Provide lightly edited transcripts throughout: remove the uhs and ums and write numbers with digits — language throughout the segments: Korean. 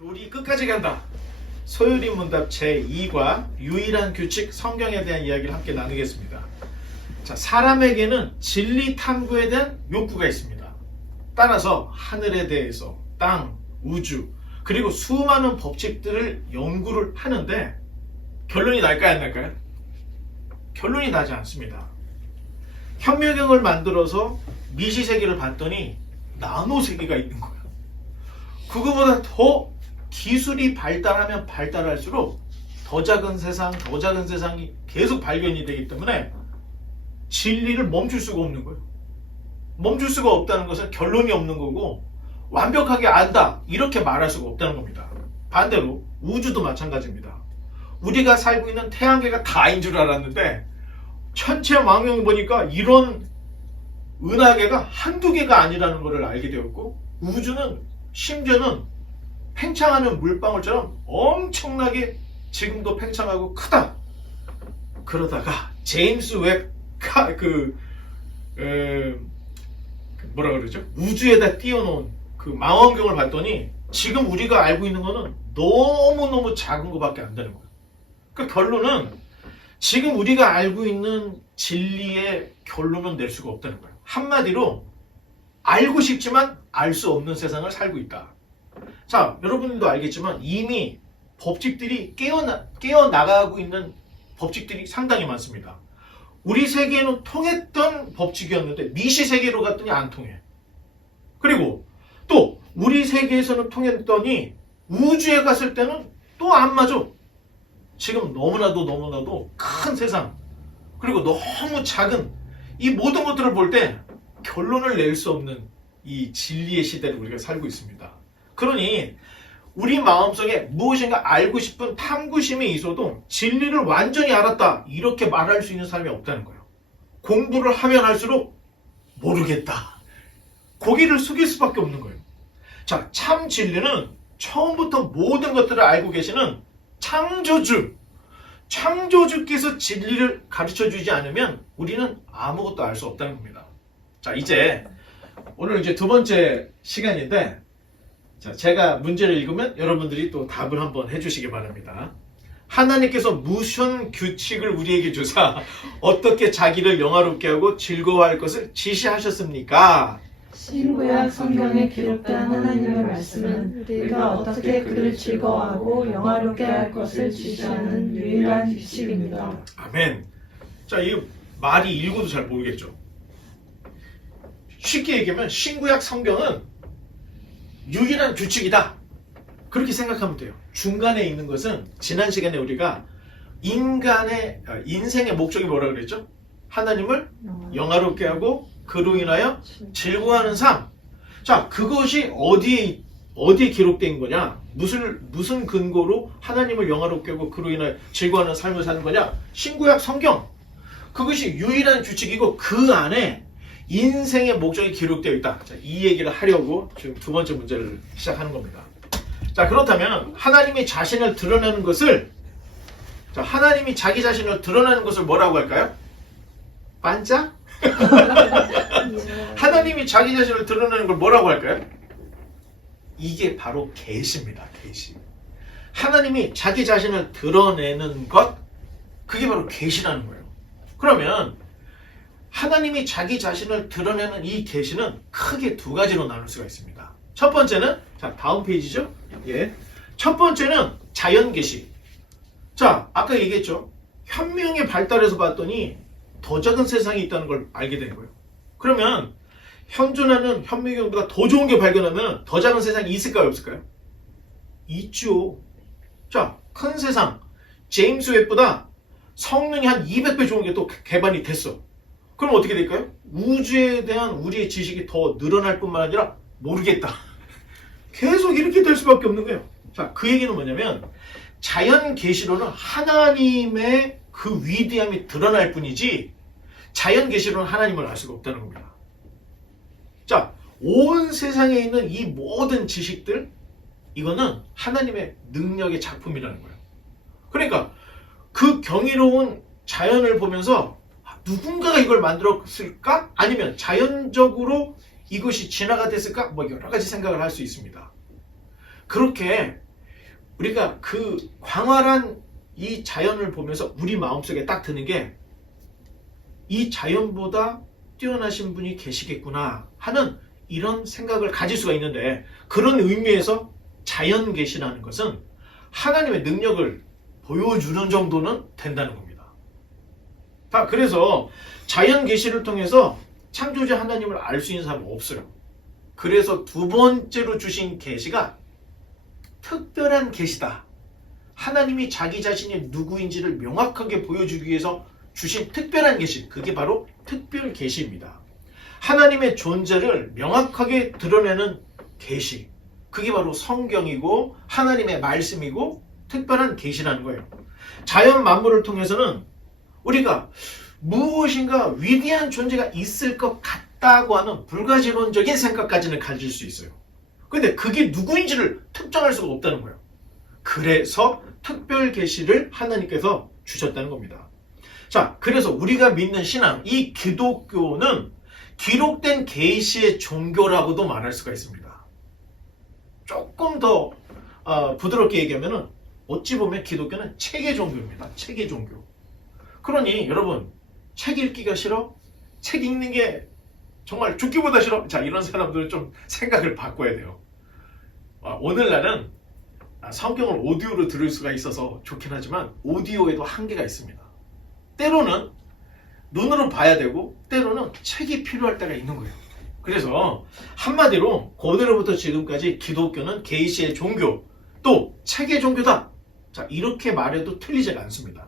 교리 끝까지 간다. 소요리 문답 제2과 유일한 규칙 성경에 대한 이야기를 함께 나누겠습니다. 자, 사람에게는 진리 탐구에 대한 욕구가 있습니다. 따라서 하늘에 대해서 땅, 우주, 그리고 수많은 법칙들을 연구를 하는데 결론이 날까요, 안 날까요? 결론이 나지 않습니다. 현미경을 만들어서 미시세계를 봤더니 나노세계가 있는 거예요. 그거보다 더 기술이 발달하면 발달할수록 더 작은 세상이 계속 발견이 되기 때문에 진리를 멈출 수가 없는 거예요. 멈출 수가 없다는 것은 결론이 없는 거고 완벽하게 안다 이렇게 말할 수가 없다는 겁니다. 반대로 우주도 마찬가지입니다. 우리가 살고 있는 태양계가 다인 줄 알았는데 천체 망령을 보니까 이런 은하계가 한두 개가 아니라는 것을 알게 되었고 우주는 심지어는 팽창하는 물방울처럼 엄청나게 지금도 팽창하고 크다. 그러다가 제임스 웹 뭐라 그러죠? 우주에다 띄워놓은 그 망원경을 봤더니 지금 우리가 알고 있는 거는 너무너무 작은 것밖에 안 되는 거예요. 그 결론은 지금 우리가 알고 있는 진리의 결론은 낼 수가 없다는 거예요. 한마디로 알고 싶지만 알 수 없는 세상을 살고 있다. 자, 여러분들도 알겠지만 이미 법칙들이 깨어나가고 있는 법칙들이 상당히 많습니다. 우리 세계에는 통했던 법칙이었는데 미시세계로 갔더니 안 통해. 그리고 또 우리 세계에서는 통했더니 우주에 갔을 때는 또 안 맞아. 지금 너무나도 큰 세상 그리고 너무 작은 이 모든 것들을 볼 때 결론을 낼 수 없는 이 진리의 시대를 우리가 살고 있습니다. 그러니 우리 마음속에 무엇인가 알고 싶은 탐구심이 있어도 진리를 완전히 알았다 이렇게 말할 수 있는 사람이 없다는 거예요. 공부를 하면 할수록 모르겠다. 고개를 숙일 수밖에 없는 거예요. 자, 참 진리는 처음부터 모든 것들을 알고 계시는 창조주께서 진리를 가르쳐주지 않으면 우리는 아무것도 알 수 없다는 겁니다. 자, 오늘 두 번째 시간인데 자, 제가 문제를 읽으면 여러분들이 또 답을 한번 해주시기 바랍니다. 하나님께서 무슨 규칙을 우리에게 주사 어떻게 자기를 영화롭게 하고 즐거워할 것을 지시하셨습니까? 신구약 성경에 기록된 하나님의 말씀은 우리가 어떻게 그를 즐거워하고 영화롭게 할 것을 지시하는 유일한 규칙입니다. 아멘. 자, 이 말이 읽어도 잘 모르겠죠. 쉽게 얘기하면 신구약 성경은 유일한 규칙이다. 그렇게 생각하면 돼요. 중간에 있는 것은 지난 시간에 우리가 인생의 목적이 뭐라 그랬죠? 하나님을 영화롭게 하고 그로 인하여 즐거워하는 삶. 자, 그것이 어디에 기록된 거냐? 무슨 근거로 하나님을 영화롭게 하고 그로 인하여 즐거워하는 삶을 사는 거냐? 신구약 성경. 그것이 유일한 규칙이고 그 안에 인생의 목적이 기록되어 있다. 자, 이 얘기를 하려고 지금 두 번째 문제를 시작하는 겁니다. 자, 그렇다면 하나님이 자신을 드러내는 것을 하나님이 자기 자신을 드러내는 것을 뭐라고 할까요? 반짝? 하나님이 자기 자신을 드러내는 걸 뭐라고 할까요? 이게 바로 계시입니다. 계시. 하나님이 자기 자신을 드러내는 것, 그게 바로 계시라는 거예요. 그러면 하나님이 자기 자신을 드러내는 이 계시는 크게 두 가지로 나눌 수가 있습니다. 첫 번째는 다음 페이지죠. 예. 첫 번째는 자연 계시. 자, 아까 얘기했죠. 현미경이 발달해서 봤더니 더 작은 세상이 있다는 걸 알게 된 거예요. 그러면 현존하는 현미경보다 더 좋은 게 발견하면 더 작은 세상이 있을까요, 없을까요? 있죠. 자, 큰 세상 제임스 웹보다 성능이 한 200배 좋은 게 또 개발이 됐어. 그럼 어떻게 될까요? 우주에 대한 우리의 지식이 더 늘어날 뿐만 아니라 모르겠다. 계속 이렇게 될 수밖에 없는 거예요. 자, 그 얘기는 뭐냐면 자연 계시로는 하나님의 그 위대함이 드러날 뿐이지 자연 계시로는 하나님을 알 수가 없다는 겁니다. 자, 온 세상에 있는 이 모든 지식들 이거는 하나님의 능력의 작품이라는 거예요. 그러니까 그 경이로운 자연을 보면서 누군가가 이걸 만들었을까? 아니면 자연적으로 이것이 진화가 됐을까? 여러 가지 생각을 할 수 있습니다. 그렇게 우리가 그 광활한 이 자연을 보면서 우리 마음속에 딱 드는 게 이 자연보다 뛰어나신 분이 계시겠구나 하는 이런 생각을 가질 수가 있는데, 그런 의미에서 자연 계시라는 것은 하나님의 능력을 보여주는 정도는 된다는 겁니다. 그래서 자연 계시를 통해서 창조주 하나님을 알 수 있는 사람은 없어요. 그래서 두 번째로 주신 계시가 특별한 계시다. 하나님이 자기 자신이 누구인지를 명확하게 보여주기 위해서 주신 특별한 계시, 그게 바로 특별 계시입니다. 하나님의 존재를 명확하게 드러내는 계시, 그게 바로 성경이고 하나님의 말씀이고 특별한 계시라는 거예요. 자연 만물을 통해서는 우리가 무엇인가 위대한 존재가 있을 것 같다고 하는 불가지론적인 생각까지는 가질 수 있어요. 근데 그게 누구인지를 특정할 수가 없다는 거예요. 그래서 특별 계시를 하나님께서 주셨다는 겁니다. 자, 그래서 우리가 믿는 신앙, 이 기독교는 기록된 계시의 종교라고도 말할 수가 있습니다. 조금 더 부드럽게 얘기하면은 어찌 보면 기독교는 책의 종교입니다. 책의 종교. 그러니 여러분, 책 읽기가 싫어? 책 읽는 게 정말 죽기보다 싫어? 자, 이런 사람들은 좀 생각을 바꿔야 돼요. 오늘날은 성경을 오디오로 들을 수가 있어서 좋긴 하지만 오디오에도 한계가 있습니다. 때로는 눈으로 봐야 되고 때로는 책이 필요할 때가 있는 거예요. 그래서 한마디로 고대로부터 지금까지 기독교는 계시의 종교, 또 책의 종교다. 자, 이렇게 말해도 틀리지 않습니다.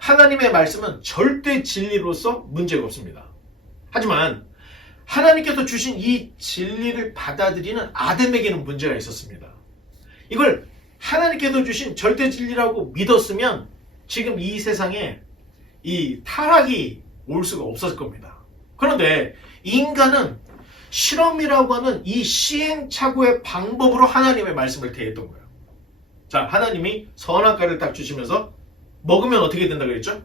하나님의 말씀은 절대 진리로서 문제가 없습니다. 하지만 하나님께서 주신 이 진리를 받아들이는 아담에게는 문제가 있었습니다. 이걸 하나님께서 주신 절대 진리라고 믿었으면 지금 이 세상에 이 타락이 올 수가 없었을 겁니다. 그런데 인간은 실험이라고 하는 이 시행착오의 방법으로 하나님의 말씀을 대했던 거예요. 자, 하나님이 선악과를 딱 주시면서 먹으면 어떻게 된다고 그랬죠?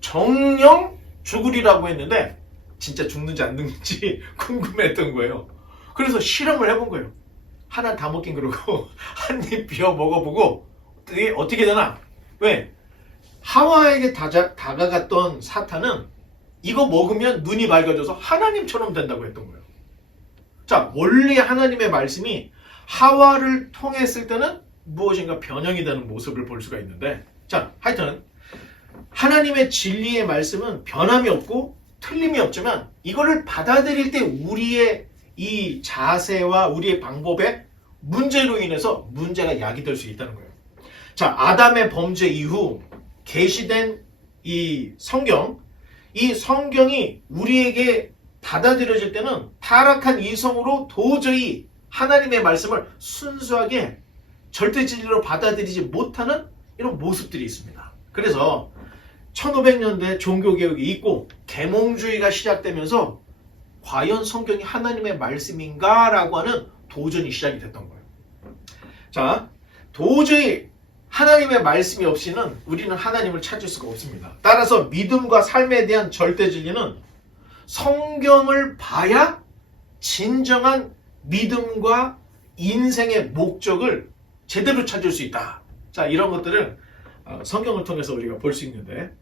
정령 죽으리라고 했는데 진짜 죽는지 안 죽는지 궁금했던 거예요. 그래서 실험을 해본 거예요. 하나 다 먹긴 그러고 한 입 비워 먹어보고 어떻게 되나? 왜? 하와에게 다가갔던 사탄은 이거 먹으면 눈이 밝아져서 하나님처럼 된다고 했던 거예요. 자, 원래 하나님의 말씀이 하와를 통했을 때는 무엇인가 변형이 되는 모습을 볼 수가 있는데, 자, 하여튼 하나님의 진리의 말씀은 변함이 없고 틀림이 없지만 이거를 받아들일 때 우리의 이 자세와 우리의 방법에 문제로 인해서 문제가 야기될 수 있다는 거예요. 자, 아담의 범죄 이후 계시된 이 성경이 우리에게 받아들여질 때는 타락한 이성으로 도저히 하나님의 말씀을 순수하게 절대 진리로 받아들이지 못하는 이런 모습들이 있습니다. 그래서 1500년대 종교개혁이 있고 계몽주의가 시작되면서 과연 성경이 하나님의 말씀인가? 라고 하는 도전이 시작이 됐던 거예요. 자, 도저히 하나님의 말씀이 없이는 우리는 하나님을 찾을 수가 없습니다. 따라서 믿음과 삶에 대한 절대 진리는 성경을 봐야 진정한 믿음과 인생의 목적을 제대로 찾을 수 있다. 자, 이런 것들을 성경을 통해서 우리가 볼 수 있는데,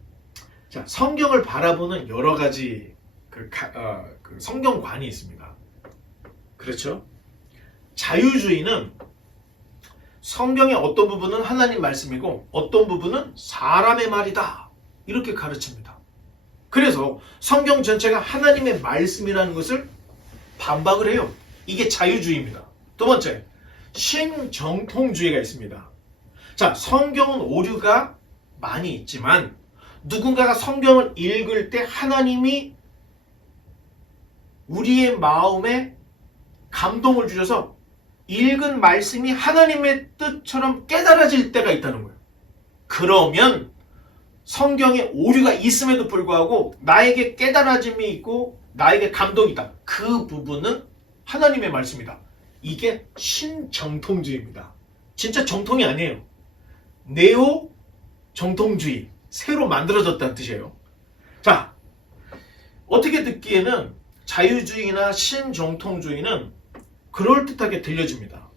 자, 성경을 바라보는 여러 가지 그 성경관이 있습니다. 그렇죠? 자유주의는 성경의 어떤 부분은 하나님 말씀이고 어떤 부분은 사람의 말이다, 이렇게 가르칩니다. 그래서 성경 전체가 하나님의 말씀이라는 것을 반박을 해요. 이게 자유주의입니다. 두 번째, 신정통주의가 있습니다. 자, 성경은 오류가 많이 있지만 누군가가 성경을 읽을 때 하나님이 우리의 마음에 감동을 주셔서 읽은 말씀이 하나님의 뜻처럼 깨달아질 때가 있다는 거예요. 그러면 성경에 오류가 있음에도 불구하고 나에게 깨달아짐이 있고 나에게 감동이 있다. 그 부분은 하나님의 말씀이다. 이게 신정통주의입니다. 진짜 정통이 아니에요. 네오 정통주의, 새로 만들어졌다는 뜻이에요. 자, 어떻게 듣기에는 자유주의나 신정통주의는 그럴듯하게 들려집니다.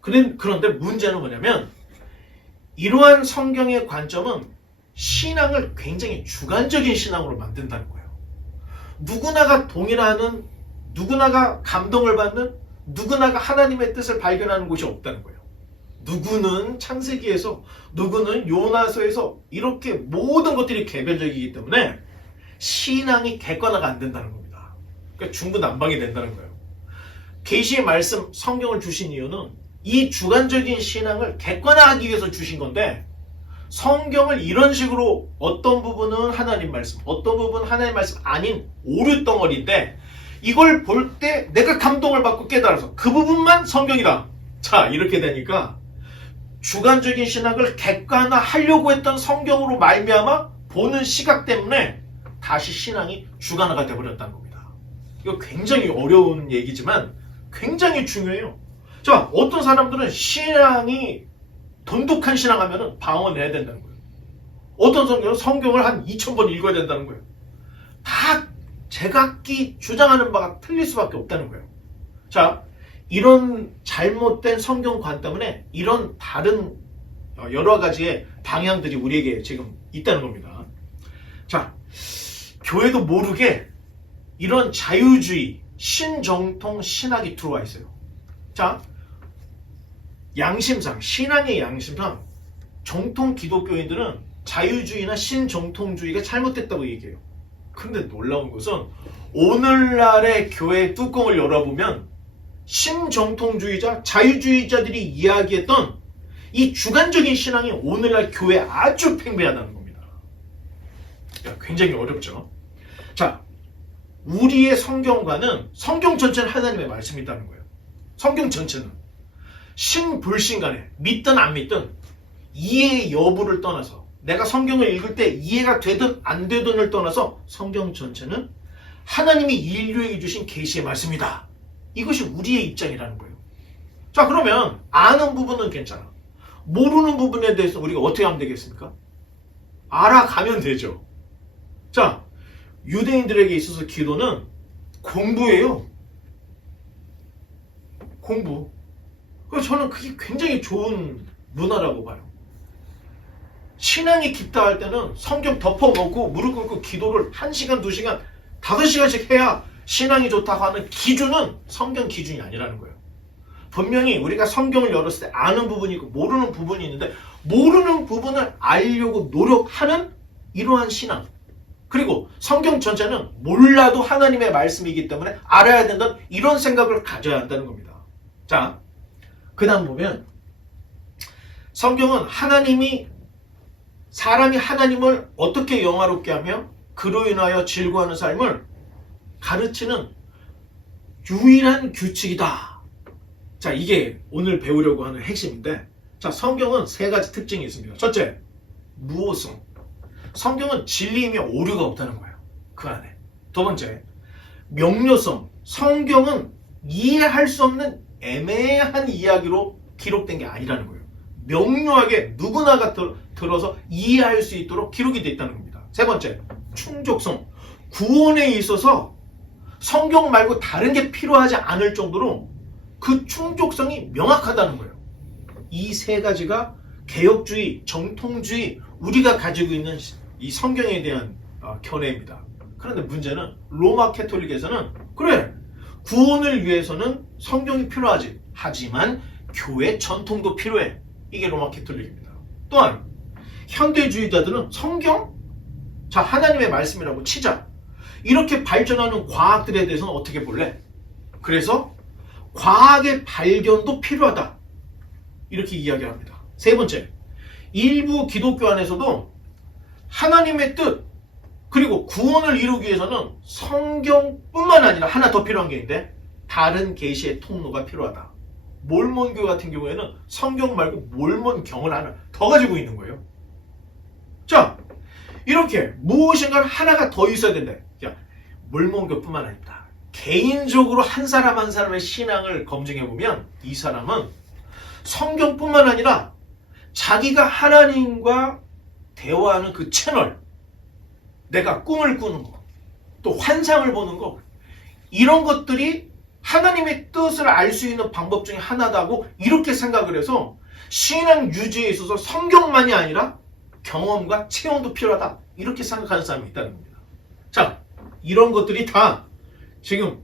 그런데 문제는 뭐냐면 이러한 성경의 관점은 신앙을 굉장히 주관적인 신앙으로 만든다는 거예요. 누구나가 동일하는, 누구나가 감동을 받는, 누구나가 하나님의 뜻을 발견하는 곳이 없다는 거예요. 누구는 창세기에서, 누구는 요나서에서 이렇게 모든 것들이 개별적이기 때문에 신앙이 객관화가 안 된다는 겁니다. 그러니까 중구난방이 된다는 거예요. 계시의 말씀, 성경을 주신 이유는 이 주관적인 신앙을 객관화하기 위해서 주신 건데, 성경을 이런 식으로 어떤 부분은 하나님 말씀, 어떤 부분은 하나님 말씀 아닌 오류덩어리인데, 이걸 볼 때 내가 감동을 받고 깨달아서 그 부분만 성경이다. 자, 이렇게 되니까 주관적인 신학을 객관화하려고 했던 성경으로 말미암아 보는 시각 때문에 다시 신앙이 주관화가 되어버렸다는 겁니다. 이거 굉장히 어려운 얘기지만 굉장히 중요해요. 자, 어떤 사람들은 신앙이 돈독한 신앙하면 방언해야 된다는 거예요. 어떤 성경은 성경을 한 2000번 읽어야 된다는 거예요. 다 제각기 주장하는 바가 틀릴 수밖에 없다는 거예요. 자, 이런 잘못된 성경관 때문에 이런 다른 여러 가지의 방향들이 우리에게 지금 있다는 겁니다. 자, 교회도 모르게 이런 자유주의, 신정통 신학이 들어와 있어요. 자, 양심상, 신앙의 양심상 정통 기독교인들은 자유주의나 신정통주의가 잘못됐다고 얘기해요. 근데 놀라운 것은 오늘날의 교회 뚜껑을 열어보면 신정통주의자, 자유주의자들이 이야기했던 이 주관적인 신앙이 오늘날 교회에 아주 팽배하다는 겁니다. 굉장히 어렵죠. 자, 우리의 성경과는 성경 전체는 하나님의 말씀이 있다는 거예요. 성경 전체는 신불신 간에 믿든 안 믿든 이해의 여부를 떠나서 내가 성경을 읽을 때 이해가 되든 안 되든을 떠나서 성경 전체는 하나님이 인류에게 주신 계시의 말씀이다. 이것이 우리의 입장이라는 거예요. 자, 그러면 아는 부분은 괜찮아. 모르는 부분에 대해서 우리가 어떻게 하면 되겠습니까? 알아가면 되죠. 자, 유대인들에게 있어서 기도는 공부예요. 공부. 그래서 저는 그게 굉장히 좋은 문화라고 봐요. 신앙이 깊다 할 때는 성경 덮어놓고 무릎 꿇고 기도를 1시간, 2시간, 5시간씩 해야 신앙이 좋다고 하는 기준은 성경 기준이 아니라는 거예요. 분명히 우리가 성경을 열었을 때 아는 부분이 있고 모르는 부분이 있는데 모르는 부분을 알려고 노력하는 이러한 신앙. 그리고 성경 전체는 몰라도 하나님의 말씀이기 때문에 알아야 된다는 이런 생각을 가져야 한다는 겁니다. 자, 그 다음 보면 성경은 사람이 하나님을 어떻게 영화롭게 하며 그로 인하여 즐거워하는 삶을 가르치는 유일한 규칙이다. 자, 이게 오늘 배우려고 하는 핵심인데, 자, 성경은 3가지 특징이 있습니다. 첫째, 무오성. 성경은 진리이며 오류가 없다는 거예요. 그 안에. 두 번째, 명료성. 성경은 이해할 수 없는 애매한 이야기로 기록된 게 아니라는 거예요. 명료하게 누구나가 들어서 이해할 수 있도록 기록이 되어 있다는 겁니다. 세 번째, 충족성. 구원에 있어서 성경 말고 다른 게 필요하지 않을 정도로 그 충족성이 명확하다는 거예요. 이 3가지가 개혁주의, 정통주의, 우리가 가지고 있는 이 성경에 대한 견해입니다. 그런데 문제는 로마 캐톨릭에서는 그래, 구원을 위해서는 성경이 필요하지. 하지만 교회 전통도 필요해. 이게 로마 캐톨릭입니다. 또한 현대주의자들은 성경? 자, 하나님의 말씀이라고 치자. 이렇게 발전하는 과학들에 대해서는 어떻게 볼래? 그래서 과학의 발견도 필요하다. 이렇게 이야기합니다. 세 번째, 일부 기독교 안에서도 하나님의 뜻 그리고 구원을 이루기 위해서는 성경뿐만 아니라 하나 더 필요한 게 있는데 다른 계시의 통로가 필요하다. 몰몬교 같은 경우에는 성경 말고 몰몬경을 하나 더 가지고 있는 거예요. 자, 이렇게 무엇인가 하나가 더 있어야 된다. 자, 몰몬교뿐만 아닙니다. 개인적으로 한 사람 한 사람의 신앙을 검증해보면 이 사람은 성경뿐만 아니라 자기가 하나님과 대화하는 그 채널, 내가 꿈을 꾸는 거, 또 환상을 보는 거, 이런 것들이 하나님의 뜻을 알 수 있는 방법 중에 하나다고 이렇게 생각을 해서 신앙 유지에 있어서 성경만이 아니라 경험과 체험도 필요하다. 이렇게 생각하는 사람이 있다는 겁니다. 자, 이런 것들이 다 지금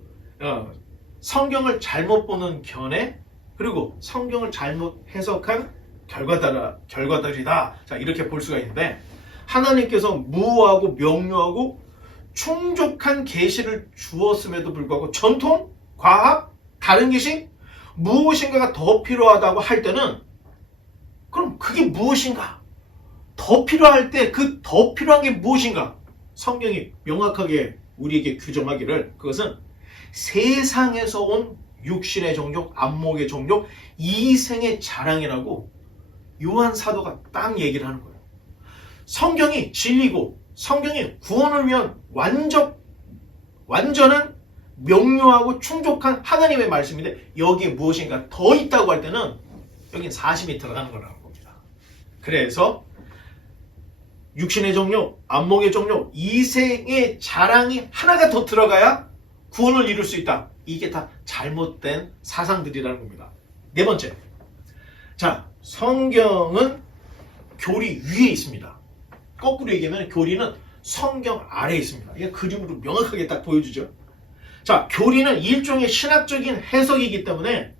성경을 잘못 보는 견해, 그리고 성경을 잘못 해석한 결과들이다. 자, 이렇게 볼 수가 있는데, 하나님께서 무오하고 명료하고 충족한 계시를 주었음에도 불구하고 전통, 과학, 다른 계시, 무엇인가가 더 필요하다고 할 때는, 그럼 그게 무엇인가? 더 필요할 때 그 더 필요한 게 무엇인가? 성경이 명확하게 우리에게 규정하기를, 그것은 세상에서 온 육신의 정욕, 안목의 정욕, 이생의 자랑이라고 요한 사도가 딱 얘기를 하는 거예요. 성경이 진리고 성경이 구원을 위한 완전한 명료하고 충족한 하나님의 말씀인데, 여기에 무엇인가 더 있다고 할 때는 여긴 사심이 들어가는 거라는 겁니다. 그래서 육신의 정욕, 안목의 정욕, 이생의 자랑이 하나가 더 들어가야 구원을 이룰 수 있다. 이게 다 잘못된 사상들이라는 겁니다. 네 번째, 자, 성경은 교리 위에 있습니다. 거꾸로 얘기하면 교리는 성경 아래에 있습니다. 이게 그림으로 명확하게 딱 보여주죠. 자, 교리는 일종의 신학적인 해석이기 때문에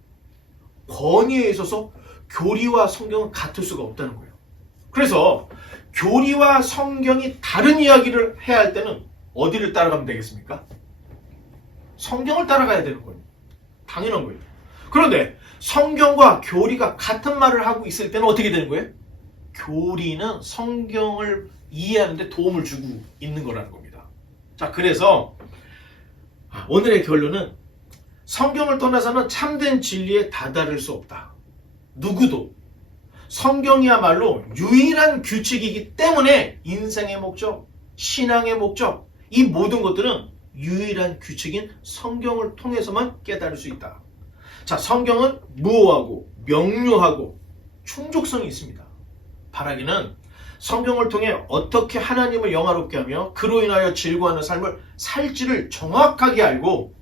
권위에 있어서 교리와 성경은 같을 수가 없다는 거예요. 그래서 교리와 성경이 다른 이야기를 해야 할 때는 어디를 따라가면 되겠습니까? 성경을 따라가야 되는 거예요. 당연한 거예요. 그런데 성경과 교리가 같은 말을 하고 있을 때는 어떻게 되는 거예요? 교리는 성경을 이해하는 데 도움을 주고 있는 거라는 겁니다. 자, 그래서 오늘의 결론은 성경을 떠나서는 참된 진리에 다다를 수 없다. 누구도. 성경이야말로 유일한 규칙이기 때문에 인생의 목적, 신앙의 목적, 이 모든 것들은 유일한 규칙인 성경을 통해서만 깨달을 수 있다. 자, 성경은 무오하고 명료하고 충족성이 있습니다. 바라기는 성경을 통해 어떻게 하나님을 영화롭게 하며 그로 인하여 즐거워하는 삶을 살지를 정확하게 알고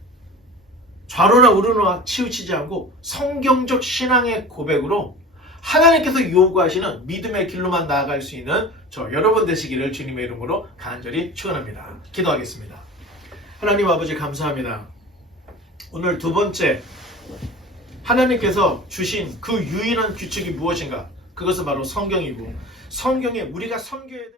좌로나 우로나 치우치지 않고 성경적 신앙의 고백으로 하나님께서 요구하시는 믿음의 길로만 나아갈 수 있는 저 여러분 되시기를 주님의 이름으로 간절히 축원합니다. 기도하겠습니다. 하나님 아버지 감사합니다. 오늘 두 번째, 하나님께서 주신 그 유일한 규칙이 무엇인가? 그것은 바로 성경이고, 성경에 우리가 섬겨야 될